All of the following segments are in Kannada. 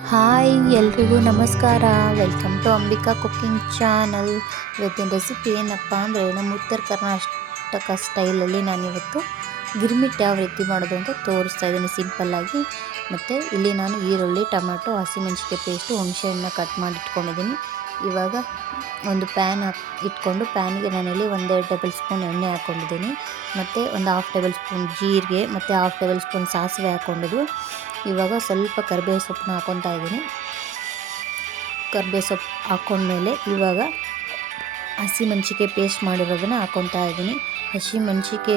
ಹಾಯ್, ಎಲ್ರಿಗೂ ನಮಸ್ಕಾರ. Welcome to Ambika cooking channel ಇವತ್ತಿನ ರೆಸಿಪಿ ಏನಪ್ಪ ಅಂದರೆ ನಮ್ಮ ಉತ್ತರ ಕರ್ನಾಟಕ ಸ್ಟೈಲಲ್ಲಿ ನಾನಿವತ್ತು ಗಿರ್ಮಿಟ್ ಯಾವ ರೀತಿ ಮಾಡೋದು ಅಂತ ತೋರಿಸ್ತಾ ಇದ್ದೀನಿ ಸಿಂಪಲ್ಲಾಗಿ ಮತ್ತು ಇಲ್ಲಿ ನಾನು ಈರುಳ್ಳಿ, ಟೊಮೆಟೊ ಹಸಿಮೆಣಸಿಗೆ ಪೇಸ್ಟು ಹುಣಸೆಹಣ್ಣು ಕಟ್ ಮಾಡಿ ಇಟ್ಕೊಂಡಿದ್ದೀನಿ. ಇವಾಗ ಒಂದು ಪ್ಯಾನ್ ಹಾಕಿ, ಇಟ್ಕೊಂಡು ಪ್ಯಾನಿಗೆ ನಾನಿಲ್ಲಿ ಒಂದೆರಡು ಟೇಬಲ್ ಸ್ಪೂನ್ ಎಣ್ಣೆ ಹಾಕ್ಕೊಂಡಿದ್ದೀನಿ. ಮತ್ತು ಒಂದು ಹಾಫ್ ಟೇಬಲ್ ಸ್ಪೂನ್ ಜೀರಿಗೆ, ಮತ್ತು ಹಾಫ್ ಟೇಬಲ್ ಸ್ಪೂನ್ ಸಾಸಿವೆ ಹಾಕ್ಕೊಂಡಿದ್ದು. ಇವಾಗ ಸ್ವಲ್ಪ ಕರಿಬೇವು ಸೊಪ್ಪನ್ನ ಹಾಕ್ಕೊತಾ ಇದ್ದೀನಿ. ಕರಿಬೇವು ಸೊಪ್ಪು ಹಾಕ್ಕೊಂಡ್ಮೇಲೆ ಇವಾಗ ಹಸಿ ಮೆಣಸಿಕೆ ಪೇಸ್ಟ್ ಮಾಡಿರೋದನ್ನು ಹಾಕ್ಕೊತಾ ಇದ್ದೀನಿ. ಹಸಿ ಮೆಣಸಿಕೆ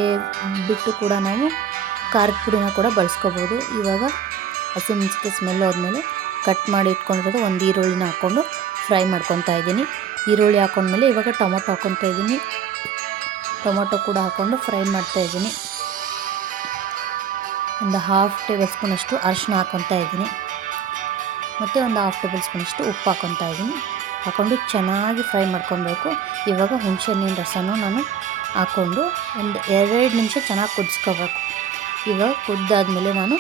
ಬಿಟ್ಟು ಕೂಡ ನಾವು ಖಾರದ ಪುಡಿನ ಕೂಡ ಬಳಸ್ಕೋಬೋದು. ಇವಾಗ ಹಸಿ ಮೆಣಸಿಕೆ ಸ್ಮೆಲ್ ಆದಮೇಲೆ ಕಟ್ ಮಾಡಿ ಇಟ್ಕೊಂಡಿರೋದು ಒಂದು ಈರುಳ್ಳಿನ ಹಾಕ್ಕೊಂಡು ಫ್ರೈ ಮಾಡ್ಕೊತಾ ಇದ್ದೀನಿ. ಈರುಳ್ಳಿ ಹಾಕೊಂಡ್ಮೇಲೆ ಇವಾಗ ಟೊಮೊಟೊ ಹಾಕ್ಕೊತಾ ಇದ್ದೀನಿ. ಟೊಮೊಟೊ ಕೂಡ ಹಾಕ್ಕೊಂಡು ಫ್ರೈ ಮಾಡ್ತಾ ಇದ್ದೀನಿ. ಒಂದು ಹಾಫ್ ಟೇಬಲ್ ಸ್ಪೂನಷ್ಟು ಅರಿಶಿನ ಹಾಕ್ಕೊತಾ ಇದ್ದೀನಿ. ಮತ್ತು ಒಂದು ಹಾಫ್ ಟೇಬಲ್ ಸ್ಪೂನಷ್ಟು ಉಪ್ಪು ಹಾಕ್ಕೊತಾ ಇದ್ದೀನಿ. ಹಾಕ್ಕೊಂಡು ಚೆನ್ನಾಗಿ ಫ್ರೈ ಮಾಡ್ಕೊಬೇಕು. ಇವಾಗ ಹುಣಸೆಹಣ್ಣಿನ ರಸನೂ ನಾನು ಹಾಕ್ಕೊಂಡು ಒಂದು ಎರಡು ನಿಮಿಷ ಚೆನ್ನಾಗಿ ಕುದಿಸ್ಕೋಬೇಕು. ಇವಾಗ ಕುದ್ದಾದಮೇಲೆ ನಾನು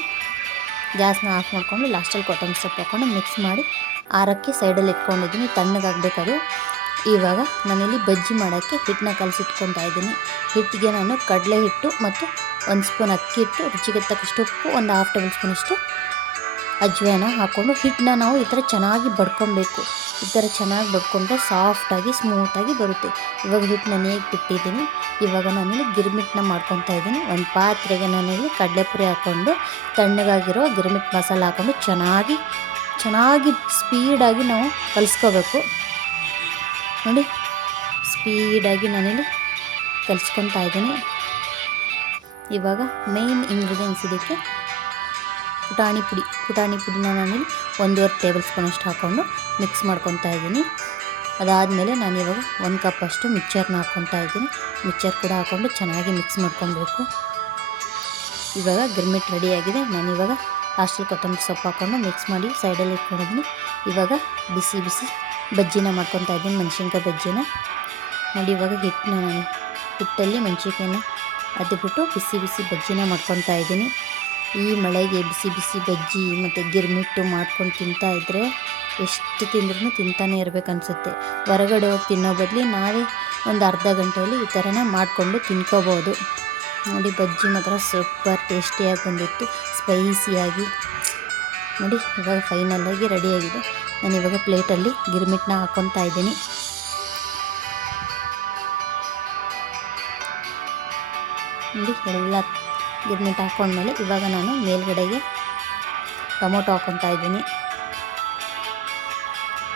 ಗ್ಯಾಸ್ನ ಆಫ್ ಮಾಡಿಕೊಂಡು ಲಾಸ್ಟಲ್ಲಿ ಕೊತ್ತಂಬರಿ ಸೊಪ್ಪು ಹಾಕ್ಕೊಂಡು ಮಿಕ್ಸ್ ಮಾಡಿ ಆರಕ್ಕೆ ಸೈಡಲ್ಲಿ ಇಟ್ಕೊಂಡಿದ್ದೀನಿ. ತಣ್ಣಗಾಗಬೇಕದು. ಇವಾಗ ನಾನಿಲ್ಲಿ ಬಜ್ಜಿ ಮಾಡೋಕ್ಕೆ ಹಿಟ್ಟನ್ನ ಕಲಸಿಟ್ಕೊತಾ ಇದ್ದೀನಿ. ಹಿಟ್ಟಿಗೆ ನಾನು ಕಡಲೆ ಹಿಟ್ಟು ಮತ್ತು ಒಂದು ಸ್ಪೂನ್ ಅಕ್ಕಿ ಹಿಟ್ಟು, ರುಚಿಗೆ ತಕ್ಕಷ್ಟು ಉಪ್ಪು, ಒಂದು ಹಾಫ್ ಟೇಬಲ್ ಸ್ಪೂನಷ್ಟು ಅಜ್ವಾನ ಹಾಕ್ಕೊಂಡು ಹಿಟ್ಟನ್ನ ನಾವು ಈ ಥರ ಚೆನ್ನಾಗಿ ಬಡ್ಕೊಬೇಕು. ಈ ಥರ ಚೆನ್ನಾಗಿ ಬಡ್ಕೊಂಡ್ರೆ ಸಾಫ್ಟಾಗಿ ಸ್ಮೂತಾಗಿ ಬರುತ್ತೆ. ಇವಾಗ ಹಿಟ್ಟು ನನಗೆ ಬಿಟ್ಟಿದ್ದೀನಿ. ಇವಾಗ ನಾನು ಗಿರ್ಮಿಟ್ನ ಮಾಡ್ಕೊತಾ ಇದ್ದೀನಿ. ಒಂದು ಪಾತ್ರೆಗೆ ನಾನಿಲ್ಲಿ ಕಡಲೆಪುರಿ ಹಾಕ್ಕೊಂಡು, ತಣ್ಣಗಾಗಿರೋ ಗಿರ್ಮಿಟ್ ಮಸಾಲ ಹಾಕ್ಕೊಂಡು ಚೆನ್ನಾಗಿ ಚೆನ್ನಾಗಿ ಸ್ಪೀಡಾಗಿ ನಾವು ಕಲಿಸ್ಕೋಬೇಕು. ನೋಡಿ, ಸ್ಪೀಡಾಗಿ ನಾನಿಲ್ಲಿ ಕಲಿಸ್ಕೊತಾ ಇದ್ದೀನಿ. ಇವಾಗ ಮೇನ್ ಇಂಗ್ರೀಡಿಯೆಂಟ್ಸ್ ಇದಕ್ಕೆ ಪುಟಾಣಿ ಪುಡಿ. ಪುಟಾಣಿ ಪುಡಿನ ನಾನಿಲ್ಲಿ ಒಂದೂವರೆ ಟೇಬಲ್ ಸ್ಪೂನಷ್ಟು ಹಾಕ್ಕೊಂಡು ಮಿಕ್ಸ್ ಮಾಡ್ಕೊತಾ ಇದ್ದೀನಿ. ಅದಾದಮೇಲೆ ನಾನಿವಾಗ ಒಂದು ಕಪ್ಪಷ್ಟು ಮಿಕ್ಚರ್ನ ಹಾಕ್ಕೊತಾ ಇದ್ದೀನಿ. ಮಿಕ್ಚರ್ ಕೂಡ ಹಾಕ್ಕೊಂಡು ಚೆನ್ನಾಗಿ ಮಿಕ್ಸ್ ಮಾಡ್ಕೊಬೇಕು ಇವಾಗ ಗಿರ್ಮಿಟ್ ರೆಡಿಯಾಗಿದೆ ನಾನಿವಾಗ ಲಾಸ್ಟಲ್ಲಿ ಕೊತ್ತಂಬರಿ ಸೊಪ್ಪು ಹಾಕ್ಕೊಂಡು ಮಿಕ್ಸ್ ಮಾಡಿ ಸೈಡಲ್ಲಿ ಇಟ್ಕೊಂಡಿದ್ದೀನಿ. ಇವಾಗ ಬಿಸಿ ಬಿಸಿ ಬಜ್ಜಿನ ಮಾಡ್ಕೊತಾ ಇದ್ದೀನಿ, ಮೆಣಸಿನ್ಕಾಯಿ ಬಜ್ಜಿನ. ನೋಡಿ ಇವಾಗ ಹಿಟ್ಟು ನಾನು ಹಿಟ್ಟಲ್ಲಿ ಮೆಣಸಿನ್ಕಾಯಿನ ಅದ್ಬಿಟ್ಟು ಬಿಸಿ ಬಿಸಿ ಬಜ್ಜಿನ ಮಾಡ್ಕೊತಾ ಇದ್ದೀನಿ. ಈ ಮಳೆಗೆ ಬಿಸಿ ಬಿಸಿ ಬಜ್ಜಿ ಮತ್ತು ಗಿರ್ಮಿಟ್ಟು ಮಾಡ್ಕೊಂಡು ತಿಂತಾ ಇದ್ದರೆ ಎಷ್ಟು ತಿಂದ್ರೂ ತಿಂತಾನೆ ಇರಬೇಕು ಅನಿಸುತ್ತೆ. ಹೊರಗಡೆ ಹೋಗಿ ತಿನ್ನೋ ಬದಲಿ ನಾವೇ ಒಂದು ಅರ್ಧ ಗಂಟೆಯಲ್ಲಿ ಈ ಥರನೇ ಮಾಡಿಕೊಂಡು ತಿನ್ಕೋಬೋದು. ನೋಡಿ ಬಜ್ಜಿ ಮಾತ್ರ ಸೂಪರ್ ಟೇಸ್ಟಿಯಾಗಿ ಬಂದಿತ್ತು. ಸ್ಪೈಸಿಯಾಗಿ. ನೋಡಿ, ಇವಾಗ ಫೈನಲ್ಲಾಗಿ ರೆಡಿಯಾಗಿದೆ ನಾನು ಇವಾಗ ಪ್ಲೇಟಲ್ಲಿ ಗಿರ್ಮಿಟ್ನ ಹಾಕ್ಕೊತಾ ಇದ್ದೀನಿ. ನೋಡಿ, ಎಲ್ಲ ಗಿರ್ಮಿಟ್ ಹಾಕೊಂಡ್ಮೇಲೆ ಇವಾಗ ನಾನು ಮೇಲ್ಗಡೆಗೆ ಟೊಮೊಟೊ ಹಾಕ್ಕೊತಾ ಇದ್ದೀನಿ.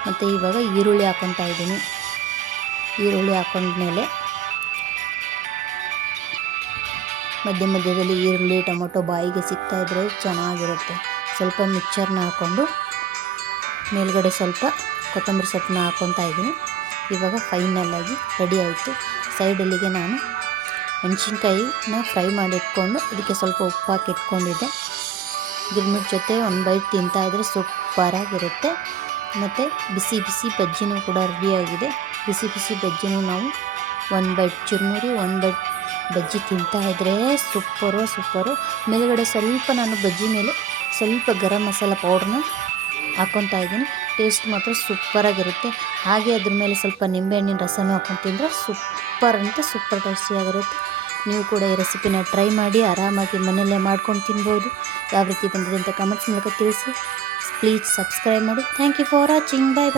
ಮತ್ತು ಇವಾಗ ಈರುಳ್ಳಿ ಹಾಕೊತಾ ಇದ್ದೀನಿ. ಈರುಳ್ಳಿ ಹಾಕೊಂಡ್ಮೇಲೆ ಮಧ್ಯ ಮಧ್ಯದಲ್ಲಿ ಈರುಳ್ಳಿ, ಟೊಮೊಟೊ ಬಾಯಿಗೆ ಸಿಗ್ತಾಯಿದ್ರೆ ಚೆನ್ನಾಗಿರುತ್ತೆ. ಸ್ವಲ್ಪ ಮಿಕ್ಸರ್ನ ಹಾಕ್ಕೊಂಡು ಮೇಲ್ಗಡೆ ಸ್ವಲ್ಪ ಕೊತ್ತಂಬರಿ ಸೊಪ್ಪನ್ನ ಹಾಕ್ಕೊತಾ ಇದ್ದೀನಿ. ಇವಾಗ ಫೈನಲ್ಲಾಗಿ ರೆಡಿ ಆಯಿತು. ಸೈಡಲ್ಲಿಗೆ ನಾನು ಮೆಣಸಿನ್ಕಾಯಿನ ಫ್ರೈ ಮಾಡಿಟ್ಕೊಂಡು ಅದಕ್ಕೆ ಸ್ವಲ್ಪ ಉಪ್ಪು ಹಾಕಿ ಇಟ್ಕೊಂಡಿದ್ದೆ. ಗಿರ್ಮಿಟ್ ಜೊತೆ ಒಂದು ಬೈಟ್ ತಿಂತಾಯಿದ್ರೆ ಸೂಪರಾಗಿರುತ್ತೆ ಮತ್ತು ಬಿಸಿ ಬಿಸಿ ಬಜ್ಜಿನೂ ಕೂಡ ರೆಡಿಯಾಗಿದೆ ಬಿಸಿ ಬಿಸಿ ಬಜ್ಜಿನೂ ನಾವು ಒಂದು ಬೈಟ್ ಚುರುಮುರಿ, ಒಂದು ಬೈಟ್ ಬಜ್ಜಿ ತಿಂತಾಯಿದ್ರೆ ಸೂಪರು ಸೂಪರು ಮೇಲುಗಡೆ ಸ್ವಲ್ಪ ನಾನು ಬಜ್ಜಿ ಮೇಲೆ ಸ್ವಲ್ಪ ಗರಂ ಮಸಾಲ ಪೌಡ್ರನ್ನ ಹಾಕ್ಕೊತಾ ಇದ್ದೀನಿ. ಟೇಸ್ಟ್ ಮಾತ್ರ ಸೂಪರಾಗಿರುತ್ತೆ ಹಾಗೆ ಅದ್ರ ಮೇಲೆ ಸ್ವಲ್ಪ ನಿಂಬೆಹಣ್ಣಿನ ರಸನೂ ಹಾಕೊಂಡು ತಿಂದರೆ ಸೂಪರ್ ಅಂತ ಸೂಪರ್ ಟೇಸ್ಟಿಯಾಗಿರುತ್ತೆ ನೀವು ಕೂಡ ಈ ರೆಸಿಪಿನ ಟ್ರೈ ಮಾಡಿ ಆರಾಮಾಗಿ ಮನೆಯಲ್ಲೇ ಮಾಡ್ಕೊಂಡು ತಿನ್ಬೋದು. ಯಾವ ರೀತಿ ಬಂದಿದೆ ಅಂತ ಕಮೆಂಟ್ಸ್ ಮೂಲಕ ತಿಳಿಸಿ. ಪ್ಲೀಸ್ ಸಬ್ಸ್ಕ್ರೈಬ್ ಮಾಡಿ. Thank you for watching bye